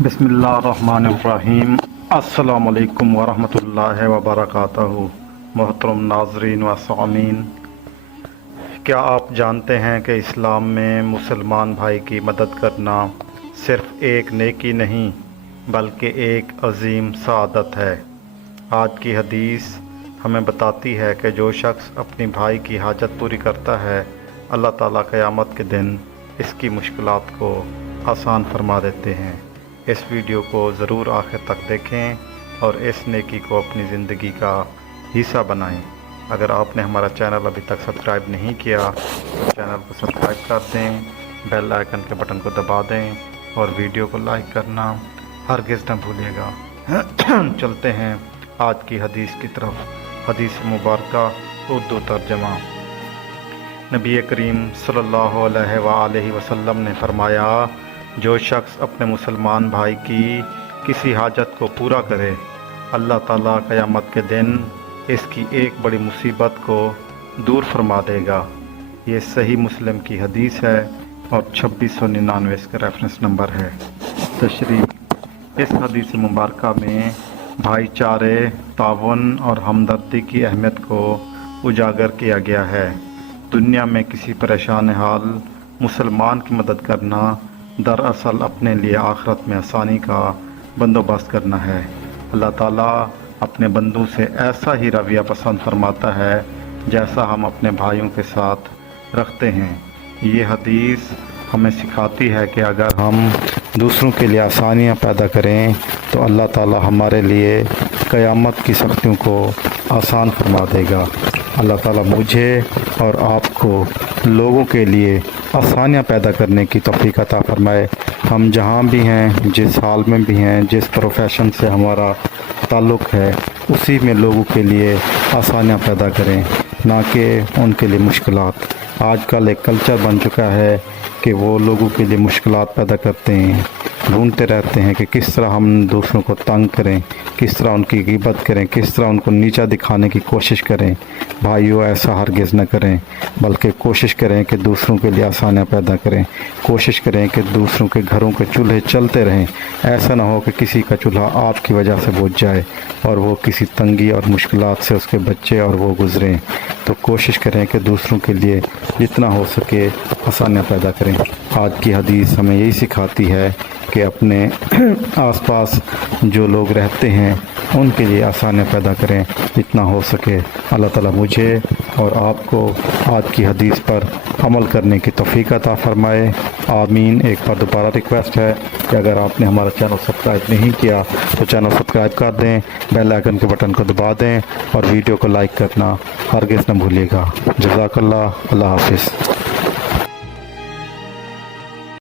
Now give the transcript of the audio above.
بسم اللہ الرحمن الرحیم۔ السلام علیکم ورحمۃ اللہ وبرکاتہ۔ محترم ناظرین و سامعین، کیا آپ جانتے ہیں کہ اسلام میں مسلمان بھائی کی مدد کرنا صرف ایک نیکی نہیں بلکہ ایک عظیم سعادت ہے۔ آج کی حدیث ہمیں بتاتی ہے کہ جو شخص اپنی بھائی کی حاجت پوری کرتا ہے، اللہ تعالیٰ قیامت کے دن اس کی مشکلات کو آسان فرما دیتے ہیں۔ اس ویڈیو کو ضرور آخر تک دیکھیں اور اس نیکی کو اپنی زندگی کا حصہ بنائیں۔ اگر آپ نے ہمارا چینل ابھی تک سبسکرائب نہیں کیا تو چینل کو سبسکرائب کر دیں، بیل آئیکن کے بٹن کو دبا دیں اور ویڈیو کو لائک کرنا ہرگز نہ بھولیے گا۔ چلتے ہیں آج کی حدیث کی طرف۔ حدیث مبارکہ اردو ترجمہ۔ نبی کریم صلی اللہ علیہ وآلہ وسلم نے فرمایا، جو شخص اپنے مسلمان بھائی کی کسی حاجت کو پورا کرے، اللہ تعالیٰ قیامت کے دن اس کی ایک بڑی مصیبت کو دور فرما دے گا۔ یہ صحیح مسلم کی حدیث ہے اور 2699 اس کا ریفرنس نمبر ہے۔ تشریح۔ اس حدیث مبارکہ میں بھائی چارے، تعاون اور ہمدردی کی اہمیت کو اجاگر کیا گیا ہے۔ دنیا میں کسی پریشان حال مسلمان کی مدد کرنا دراصل اپنے لیے آخرت میں آسانی کا بندوبست کرنا ہے۔ اللہ تعالیٰ اپنے بندوں سے ایسا ہی رویہ پسند فرماتا ہے جیسا ہم اپنے بھائیوں کے ساتھ رکھتے ہیں۔ یہ حدیث ہمیں سکھاتی ہے کہ اگر ہم دوسروں کے لیے آسانیاں پیدا کریں تو اللہ تعالیٰ ہمارے لیے قیامت کی سختیوں کو آسان فرما دے گا۔ اللہ تعالیٰ مجھے اور آپ کو لوگوں کے لیے آسانیاں پیدا کرنے کی توفیق عطا فرمائے۔ ہم جہاں بھی ہیں، جس حال میں بھی ہیں، جس پروفیشن سے ہمارا تعلق ہے، اسی میں لوگوں کے لیے آسانیاں پیدا کریں، نہ کہ ان کے لیے مشکلات۔ آج کل ایک کلچر بن چکا ہے کہ وہ لوگوں کے لیے مشکلات پیدا کرتے ہیں، ڈھونڈتے رہتے ہیں کہ کس طرح ہم دوسروں کو تنگ کریں، کس طرح ان کی غیبت کریں، کس طرح ان کو نیچا دکھانے کی کوشش کریں۔ بھائیو، ایسا ہرگز نہ کریں، بلکہ کوشش کریں کہ دوسروں کے لیے آسانیاں پیدا کریں۔ کوشش کریں کہ دوسروں کے گھروں کے چولہے چلتے رہیں۔ ایسا نہ ہو کہ کسی کا چولہا آپ کی وجہ سے بجھ جائے اور وہ کسی تنگی اور مشکلات سے اس کے بچے اور وہ گزریں۔ تو کوشش کریں کہ دوسروں کے لیے جتنا ہو سکے آسانیاں پیدا کریں۔ آج کی حدیث ہمیں یہی سکھاتی ہے کہ اپنے آس پاس جو لوگ رہتے ہیں ان کے لیے آسانیاں پیدا کریں جتنا ہو سکے۔ اللہ تعالیٰ مجھے اور آپ کو آج کی حدیث پر عمل کرنے کی توفیق عطا فرمائے۔ آمین۔ ایک بار دوبارہ ریکویسٹ ہے کہ اگر آپ نے ہمارا چینل سبسکرائب نہیں کیا تو چینل سبسکرائب کر دیں، بیل آئیکن کے بٹن کو دبا دیں اور ویڈیو کو لائک کرنا ہرگز نہ بھولیے گا۔ جزاک اللہ۔ اللہ حافظ۔